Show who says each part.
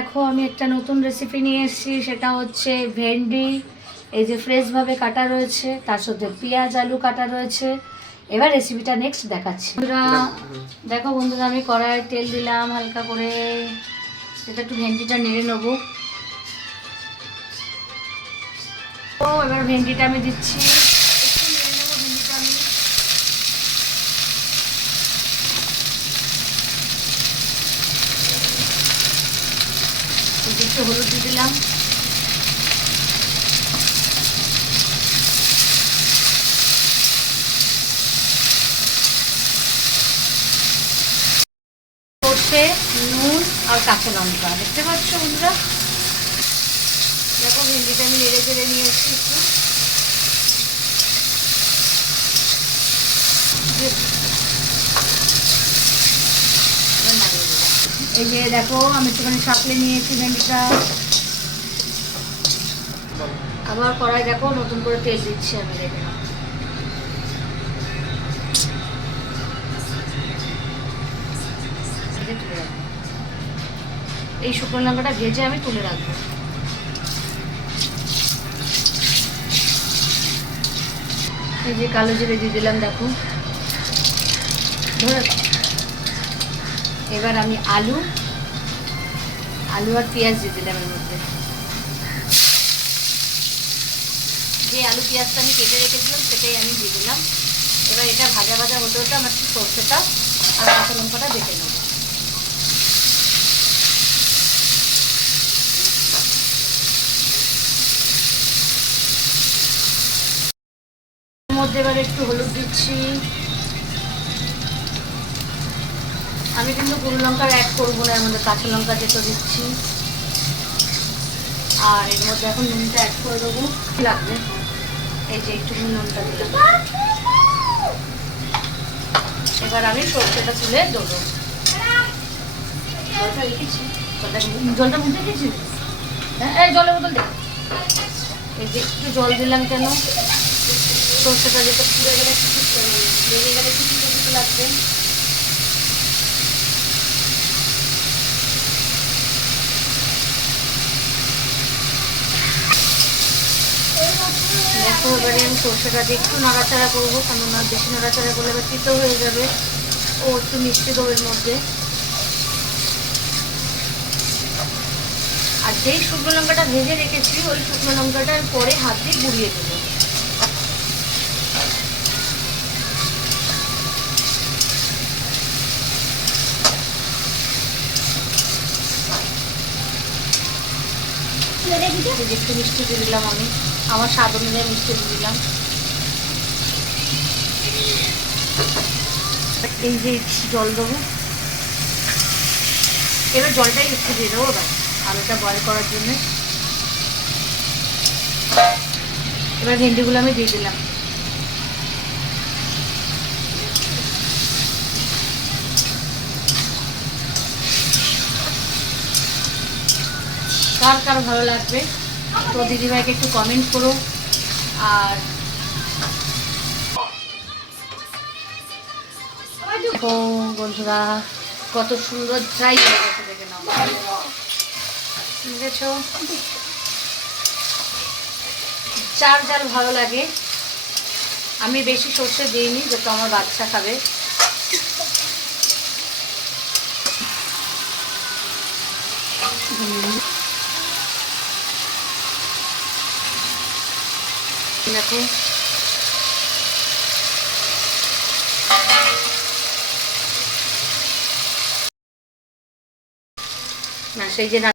Speaker 1: দেখো, আমি একটা নতুন রেসিপি নিয়ে এসেছি, সেটা হচ্ছে ভেন্ডি। এই যে ফ্রেশভাবে কাটা রয়েছে, তার সাথে পেঁয়াজ, আলু কাটা রয়েছে। এবার রেসিপিটা নেক্সট দেখাচ্ছি। বন্ধুরা, দেখো বন্ধুরা, আমি কড়াইয়ে তেল দিলাম হালকা করে। এটা একটু ভেন্ডিটা নেড়ে নেব। ও, এবার ভেন্ডিটা আমি দিচ্ছি একটু নেড়ে নেব ভেন্ডিটা আমি একটু হলুদ দিয়ে দিলাম। সর্ষে, নুন আর কাঁচা লঙ্কা। দেখতে পাচ্ছ বন্ধুরা? দেখো, ভেন্ডিটা আমি নেড়ে চেড়ে নিয়ে এসেছি একটু এবার নাড়িয়ে দেবো। এই যে দেখো, আমি একটুখানি সাপলে নিয়েছি, ভেন্ডিটা আবার কড়াই দেখো, নতুন করে তেল দিচ্ছি আমি, দেখে নাও। ভেজে তুলে রাখব। এই শুকনো লঙ্কাটা ভেজে আমি তুলে রাখব এই যে কালো জিরে দিয়ে দিলাম, দেখো ধরে। এবার আমি আলু আলু আর পেঁয়াজ দিয়ে দিলাম এর মধ্যে। যে আলু পেঁয়াজটা আমি কেটে রেখেছিলাম, সেটাই আমি দিয়ে দিলাম। এবার এটা ভাজা ভাজা হতে হতে আমার একটু সর্ষেটা আর কাঁচা লঙ্কাটা বেটে নেব। মধ্যে এবার একটু হলুদ দিচ্ছি। আমি কিন্তু গুঁড়ো লঙ্কার অ্যাড করব না, এর মধ্যে কাঁচা লঙ্কা যেটা দিচ্ছি। আর এর মধ্যে এখন নুনটা অ্যাড করে দেবো। লাগবে? এই যে একটু নুনটা দিলাম। এবার আমি সর্ষেটা তুলে দেবো। জলটা রেখেছি জলটা মুখে রেখেছি হ্যাঁ এই জলের বোতল দে। এই যে একটু জল দিলাম কেন? সর্ষেটা যেটা পুড়ে গেলে কিছু গেলে কিছু লাগবে। দেখো এবারে আমি সর্ষেটা দিয়ে একটু নাড়াচাড়া করব কেননা বেশি নাড়াচাড়া করলে এবার তিতো হয়ে যাবে। ও একটু মিষ্টি দেবো এর মধ্যে। আর যেই শুকনো লঙ্কাটা ভেজে রেখেছি, ওই শুকনো লঙ্কাটার পরে হাত দিয়ে গুঁড়িয়ে দেবো। একটু মিষ্টি দিয়ে দিলাম আমি। আমার স্বাদ অনুযায়ী মিষ্টি দিয়ে দিলাম। এই যে জল দেবো। এবার জলটাই একটু দিয়ে দেবো এবার, আলুটা বয়েল করার জন্য। এবার ভেন্ডিগুলো আমি দিয়ে দিলাম। কার কার ভালো লাগবে? তো দিদিভাইকে একটু কমেন্ট করো। আর বন্ধুরা, কত সুন্দর ড্রাই হয়ে গেছে দেখে নাও। চার জাল ভালো লাগে। আমি বেশি সর্ষে দিইনি যাতে আমার বাচ্চা খাবে। দেখো। না সেই যে